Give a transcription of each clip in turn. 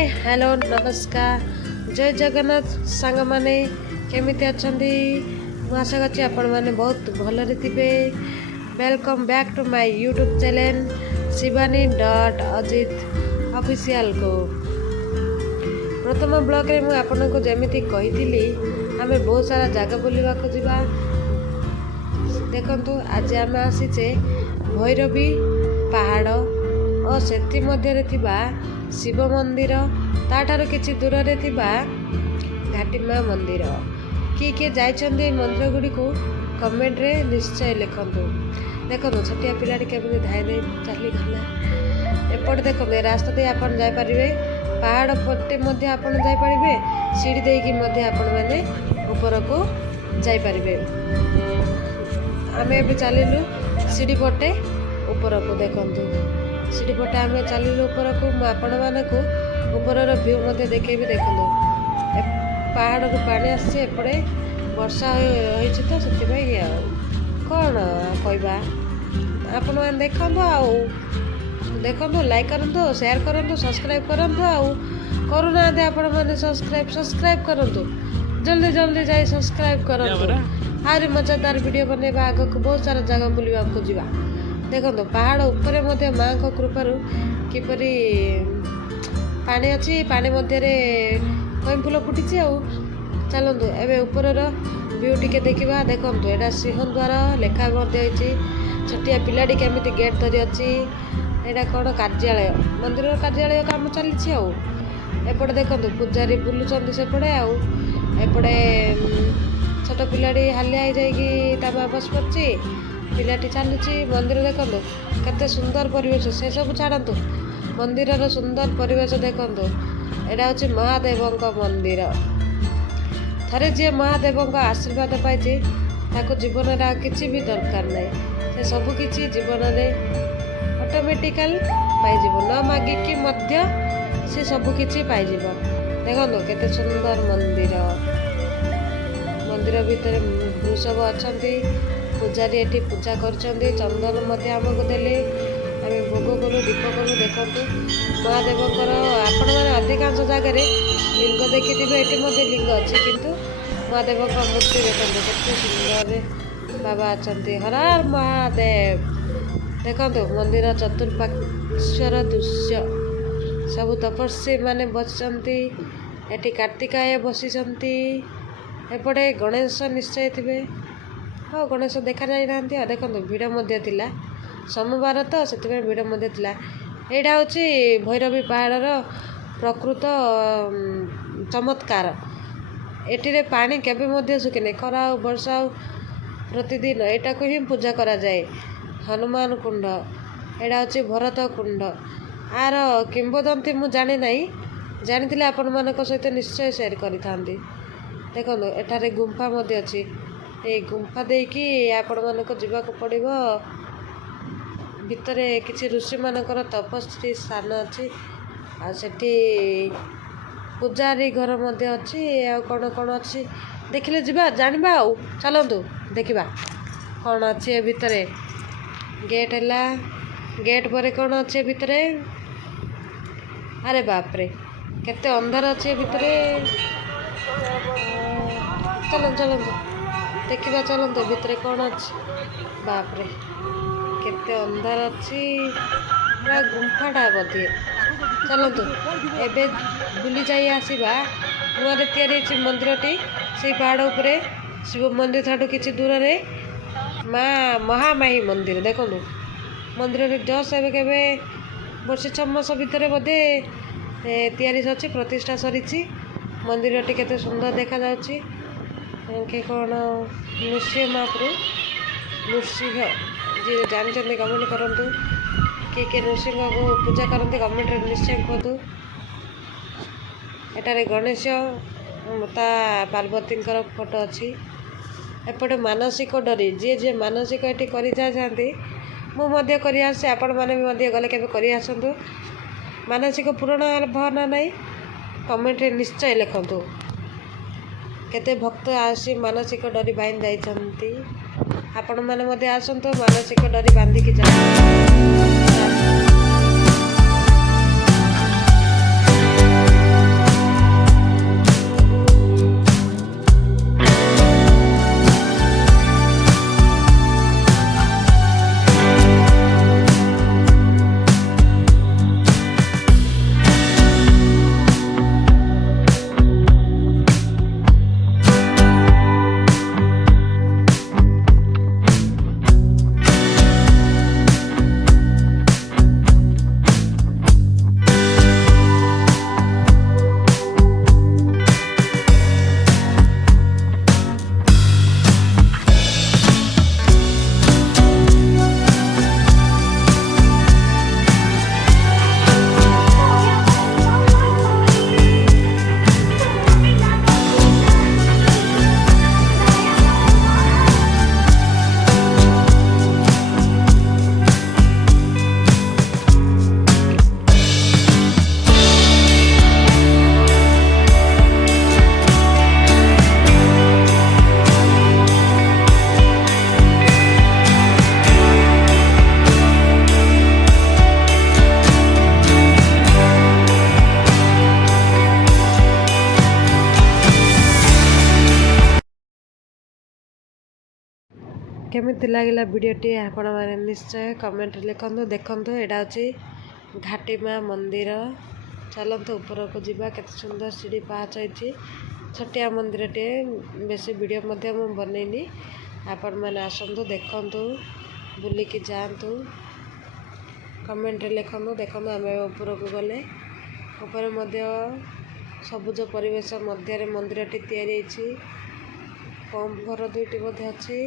Hi hello नमस्कार जय जगन्नाथ सांग माने केमिति अछंदी मु आशा करछि आपण माने बहुत भलरे थिबे। Welcome back to my YouTube channel शिवानी.अजित official को प्रथम ब्लॉग रे मु आपण को जेमिति कहिथिली आमे बहुत सारा जागा बुलिबा को जिबा। देखंतु आज आमे आसीचे भैरवी पहाड़ और सेति मध्यरे थिबा शिव मंदिर ताठार किछि दूर रे थिबा घाटीमा मंदिर किए जाइछन्ते मंदिर गुडी को कमेंट रे निश्चय लिखंतु। देखो छोटिया पिलाटी केमि धाई दे चली गला एपट देखो रास्ता दे आपण जाय परिबे पहाड़ पट्टे मध्य आपण जाय परिबे सीढ़ी दे की मध्य आपण माने ऊपर को जाय परिबे। आमे एबे चलिलु सीढ़ी पट्टे ऊपर को देखंतु सीढ़ी पट्टे आमे चलिलु ऊपर को आपण माने को ऊपर रो व्यू मते देखेबी। देखंतु पहाड़ को पानी आसे एपड़े वर्षा होइछि तो सेति भाई कोन कहबा आपण मान देखंतु आउ देखंतु लाइक करंतु शेयर करंतु सब्सक्राइब करंतु आउ करूना दे आपण माने सब्सक्राइब करंतु जल्दी जल्दी जाई सब्सक्राइब करंतु। आरे मजेदार वीडियो बनेबा आगो को बहुत सारा जगह बुलिबा को जीवा। देखो पहाड़ ऊपर मध्य माँ को कृपारू किपरि पानी अच्छी पानी मध्य कई फूल फुटी चलतु एवं ऊपर व्यू टिके देखा। देखो यहाँ सिंहद्वार लेखा छोटिया पिलाटी केमिति गेट धरी अच्छी यहाँ कौन कार्यालय मंदिर कार्यालय काम चली एपटे देखो पूजारी बुलूँ सेपटे आपटे छोट पिलाटी हालिया हो बस पड़ी पिलाटी चलुची मंदिर। देखो केते सुंदर परिवेश से सब छाड़तु मंदिर सुंदर परिवेश देखु यहाँ हूँ महादेव मंदिर। थरे जी महादेव आशीर्वाद पाई ताको जीवन में किसी भी दरकार नहीं से सबकि जीवन में ऑटोमेटिकल पाइज न मागिकी मध्य से सबकि पाइज। देखो केते सुंदर मंदिर मंदिर भितर वृषभ अच्छा पूजारी एठी पूजा करछन्ते चंदन मध्य आमको देले आम भोग करूँ दीप करूँ। देखु महादेवकर आपण मैंने अधिकांश जगह लिंग देखिथे ये लिंग अच्छे किंतु महादेव मूर्ति देखते केते सुंदर बाबा अच्छा हर हर महादेव। देखो मंदिर चतुर्पार्श्वर दृश्य सब तपस्वी माने बसचंती एठी कार्तिकाय बसिचंती एपटे गणेश निश्चय थे। हाँ गणेश देखा जाई नांती देखो भिड़ मध्य थिला सोमवार तो से भिड़ मध्य थिला। एटा होची भैरवी पहाड़र प्रकृत चमत्कार एटिरे पानी केबे मध्य सुखिने खरा वर्षा प्रतिदिन एटा को ही पूजा करा जाए। हनुमान कुंड एटा होची भरत कुंड आर किंबदंती मु जाने नहीं जानी आपण मानक सहित निश्चय शेयर करी थांती। देखो एठारे गुंफा मध्य अच्छी ये गुंफा देकी आपण मानक जीवाक पड़िबो भितरे किछि ऋषि मानकर तपस्वी स्थान अच्छी आठी पूजारी घर मध्य अच्छी आ कौन कौन अच्छी देखिले जीवा जानिबा आउ चलतु देखा कौन अच्छी भितरे गेट है गेट पर कौन अच्छे भितरे। अरे बाप रे केते अंधार अच्छे भितरे चलतु देखा चलते भितर कौन अच्छी बाप रे केते अंधार अच्छी पूरा गुंफाटा बोधे। चलतु एबे बुली जाई आसीबा नुआरे तैयारी मंदिरटी से पहाड़ उपरे शिव मंदिर ठाडू किछि दूर रे माँ महामाही मंदिर। देखो मंदिर जस्ट एबे केबे वर्ष 6 मास भितर बोधे तैयारी अच्छी प्रतिष्ठा सरी मंदिरटी केते सुंदर देखा जाउछि के कौन नृसिंह महाप्रभु नृसिंह जी जानते कमेंट करंतु किए नृसिंह को पूजा करते कमेंट निश्चय कहतु। एटारे गणेश माता पार्वती फोटो अच्छी एपटे मानसिक डरी जी जी मानसिक ये कर जाती मुझे कर आसे आपण मैंने गले के कर आसतु मानसिक पूरण भावना नहीं कमेंट निश्चय लिखतु केते भक्त आसी मानसिक डरी बांध जाइछन्ती आपण माने आसतु मानसिक डरी बांधिकी जा। केमिति लगिला वीडियोटी आपण मैंने निश्चय कमेंट लिखु देखु यहाँ हूँ घाटी माँ मंदिर चलते ऊपर को जीवा केते सुंदर सीढ़ी पाच होती छोटिया मंदिर टे बेसी वीडियो मध्य मुझे बनईनी आपण मैंने आसतु देखु बुलिकी जातु कमेंट लिखु देखु आम ऊपर को गले ऊपर सबुज परिवेश मध्य मंदिर टी पंप घर दुईटी अच्छी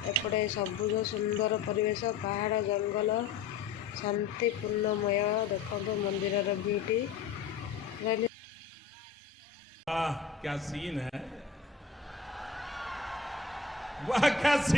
एपटे सबुज सुंदर परिवेश पहाड़ जंगल शांतिपूर्णमय देखो मंदिर ब्यूटी क्या सीन है वाह क्या सीन